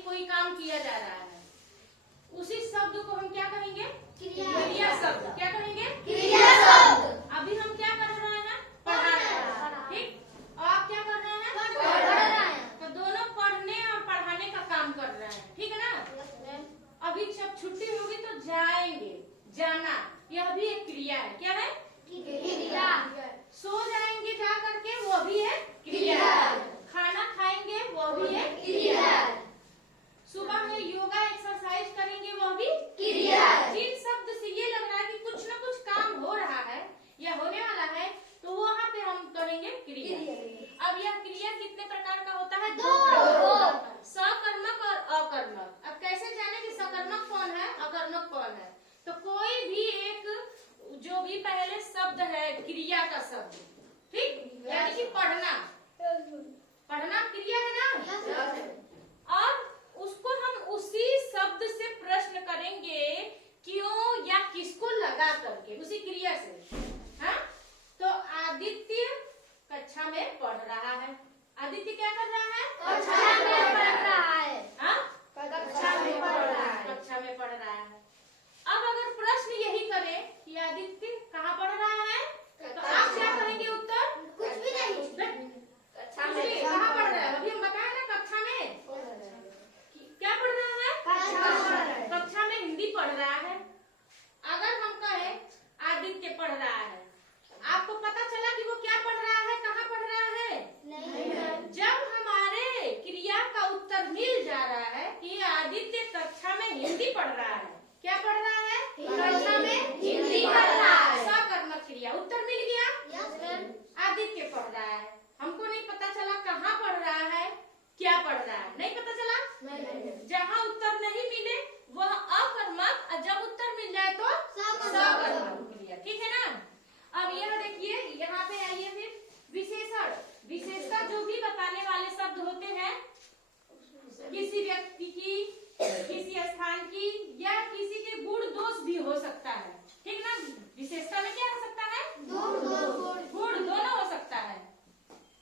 अभी कोई काम किया जा रहा है, उसी शब्द को हम क्या कहेंगे? क्रिया शब्द। क्या कहेंगे? क्रिया शब्द। अभी हम क्या कर रहे हैं? पढ़ा रहे हैं, ठीक। और आप क्या कर रहे हैं? पढ़ रहे हैं। तो दोनों पढ़ने और पढ़ाने का काम कर रहे हैं, ठीक है ना। अभी जब छुट्टी होगी तो जाएंगे, जाना, यह भी एक क्रिया है। क्या है? क्रिया। सो जाएंगे जा करके, वो भी है क्रिया। खाना खाएंगे, वो भी है क्रिया। सुबह में योगा एक्सरसाइज करेंगे, वो भी क्रिया। जिन शब्द से ये लग रहा है कि कुछ न कुछ काम हो रहा है या होने वाला है, तो वहाँ पे हम कहेंगे क्रिया। अब यह क्रिया कितने प्रकार का होता है? दो प्रकार, सकर्मक और अकर्मक। अब कैसे जाने कि सकर्मक कौन है, अकर्मक कौन है? तो कोई भी एक जो भी पहले शब्द है क्रिया का शब्द, ठीक, यानी कि पढ़ना, पढ़ना क्रिया है ना। और उसको हम उसी शब्द से प्रश्न करेंगे, क्यों या किसको लगा करके, उसी क्रिया से। हाँ, तो आदित्य कक्षा में पढ़ रहा है। आदित्य क्या कर रहा है? कक्षा में पढ़ रहा है। हाँ, कक्षा में पढ़ रहा है। कक्षा में पढ़ रहा है। अब अगर प्रश्न यही करे कि आदित्य कहाँ पढ़ रहा है, तो आप क्या कहेंगे उत्तर? कुछ भी नहीं। कक्षा में कहाँ पढ़ रहा है? अभी हम बताए ना, कक्षा में। क्या पढ़ रहा है? कक्षा में हिंदी पढ़ रहा है। अगर हम कहे आदित्य पढ़ रहा है, आपको पता चला कि वो क्या पढ़ रहा है, कहाँ पढ़ रहा है? नहीं। जब हमारे क्रिया का उत्तर मिल जा रहा है कि आदित्य कक्षा में हिंदी पढ़ रहा है, क्या पढ़ रहा है? कक्षा में हिंदी पढ़ रहा है। सकर्मक क्रिया, उत्तर मिल गया। आदित्य पढ़ रहा है। हमको नहीं पता चला कहाँ पढ़ रहा है, क्या पढ़ रहा है, नहीं पता चला। जहाँ उत्तर नहीं मिले वह अकर्मक, और जब उत्तर मिल जाए तो सकर्मक क्रिया, ठीक है ना। अब यह देखिए, यहाँ पे आइए फिर विशेषण। विशेषता जो भी बताने वाले शब्द होते हैं, किसी व्यक्ति की, किसी स्थान की, या किसी के गुण दोष भी हो सकता है, ठीक ना। विशेषता में क्या हो सकता है? गुण दोनों हो सकता है।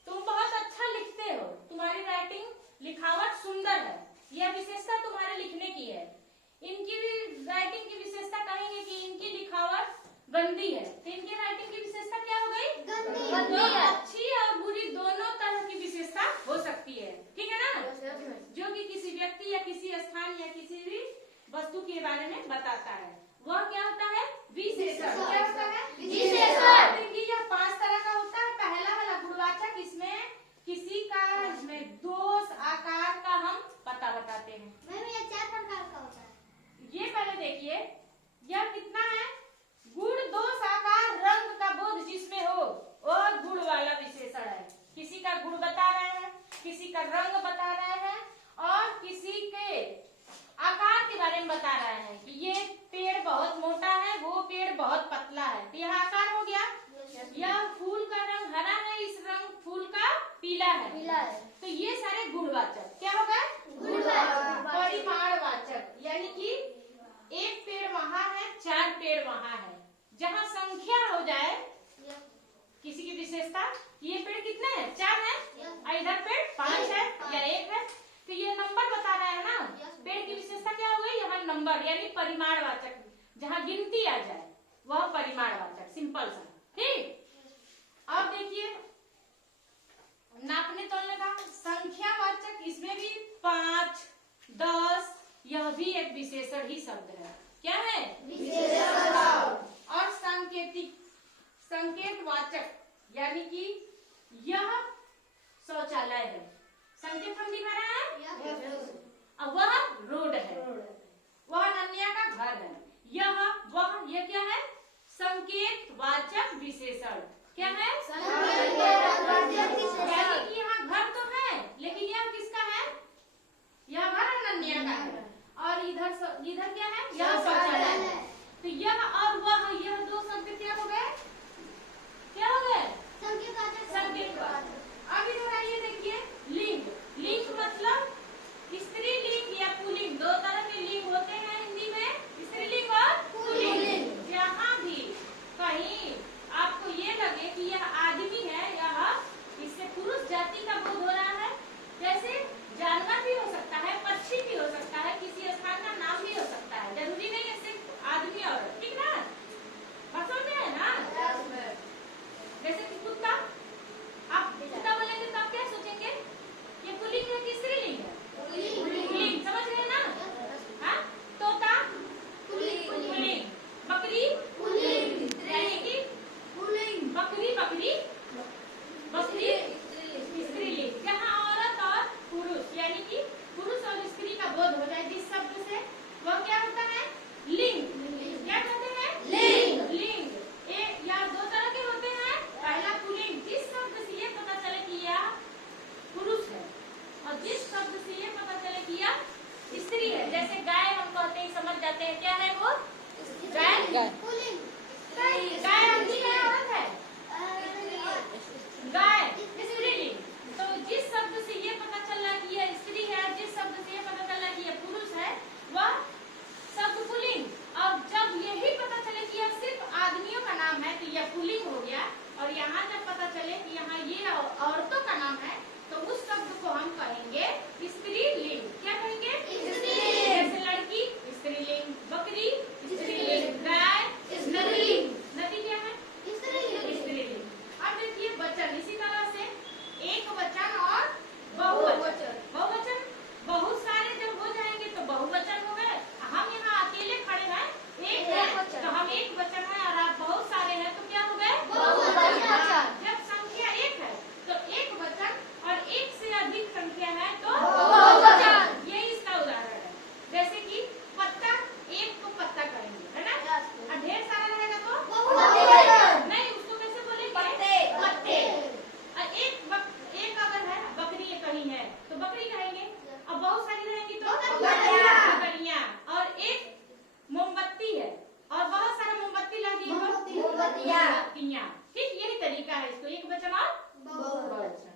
तुम बहुत अच्छा लिखते हो, तुम्हारी राइटिंग, लिखावट सुंदर है, यह विशेषता तुम्हारे लिखने की है। इनकी भी राइटिंग की विशेषता कहेंगे कि इनकी लिखावट गंदी है, तो इनकी राइटिंग की विशेषता क्या हो गई? गंदी। तो अच्छी और बुरी दोनों तरह की विशेषता हो सकती है, ठीक है ना। जो कि किसी व्यक्ति या किसी स्थान या किसी भी वस्तु के बारे में बताता है, वह क्या होता है? विशेषण। क्या होता है? विशेषण। देखिए, यह 5 तरह का होता है। पहला वाला गुणवाचक, इसमें किसी का दोष, आकार का हम पता बताते हैं। ये 4 प्रकार का होता है। ये पहले देखिए, यह कितना है? गुण, दोष, आकार, रंग का बोध जिसमें हो, और गुण वाला विशेषण है। किसी का गुण बता रहे हैं, किसी का रंग बता रहे हैं, और किसी के आकार के बारे में बता रहे हैं कि ये पेड़ बहुत मोटा है, वो पेड़ बहुत पतला है, तो यह आकार हो गया। यह फूल का रंग हरा है, इस रंग फूल का पीला है। तो ये सारे गुणवाचक क्या हो गए? गुणवाचक। परिमाणवाचक, यानी कि एक पेड़ वहाँ है, 4 पेड़ वहाँ है। जहाँ संख्या हो जाए किसी की विशेषता, ये पेड़ कितने हैं? 4 है, और इधर पेड़ 5 है या 1 है, तो ये नंबर बता रहा है ना। पेड़ की विशेषता क्या हो गई? यहाँ नंबर, यानी परिमाणवाचक, जहाँ गिनती आ जाए वह परिमाणवाचक, सिंपल सा, ठीक। अब देखिए, नापने तोलने का संख्यावाचक, इसमें भी 5, 10, यह भी एक विशेषण ही शब्द है। क्या है? विशेषण। और सांकेतिक, संकेतवाचक, यानी कि यह शौचालय है, संकेत हम दिखा रहे हैं। अब वह रोड है, वह नन्या का घर है, यह वह, यह क्या है? संकेतवाचक विशेषण। क्या है? यानी कि यहाँ घर तो है, लेकिन यह किसका है? यह घर नन्या का है, और इधर क्या है? यह शौचालय है। तो यह और वह, यह 2 शब्द क्या हो गए? क्या हो गए? संकेतवाचक। अब इधर आइए, देखिए, लिंग। लिंग मतलब स्त्रीलिंग या पुल्लिंग, 2 तरह के लिंग होते हैं हिंदी में, स्त्रीलिंग और पुल्लिंग। जहाँ भी कहीं आपको ये लगे कि यह आदमी है, यह इससे पुरुष जाति का बोध हो रहा है, जैसे जानवर भी हो सकता है, पक्षी भी कहते हैं। क्या है वो? गाय। पुल्लिंग। गाय आदमी है, औरत है? गाय स्त्रीलिंग। तो जिस शब्द से ये पता चल रहा है कि यह स्त्री है, जिस शब्द से ये पता चल रहा है कि यह पुरुष है, वह शब्द पुल्लिंग। और जब यही पता चले कि यह सिर्फ आदमियों का नाम है तो यह पुल्लिंग हो गया। और यहाँ जब पता चले कि यहाँ ये औरतों का नाम है तो उस शब्द को हम कहेंगे स्त्रीलिंग। क्या कहेंगे? स्त्रीलिंग। जैसे लड़की स्त्रीलिंग, बकरी स्त्रीलिंग, गाय स्त्रीलिंग। नदी क्या है? स्त्रीलिंग। अब देखिए वचन, इसी तरह से एक वचन और बहुवचन। बहुवचन बहुत सारे जब हो जाएंगे तो बहुवचन हो गए। हम यहाँ अकेले खड़े हैं, एक है तो हम एक वचन है, और आप बहुत सारे हैं तो क्या हो गए? बहुवचन। जब संख्या एक है तो एक वचन, और एक से अधिक संख्या है तो बहुवचन। यही इसका उदाहरण है। जैसे कि पत्ता, एक को पत्ता कहेंगे, है ना? और ढेर सारा रहेगा तो बहुवचन। नहीं, उसको कैसे बोलेंगे? पत्ते। और एक अगर है, बकरी कहीं है तो बकरी कहेंगे। अब बहुत सारी रहेंगी तो बकरियां। और एक मोमबत्ती है और बहुत सारा मोमबत्ती लगी तो मोमबत्तियां। ठीक, यही तरीका है इसको, एक वचन और बहुवचन।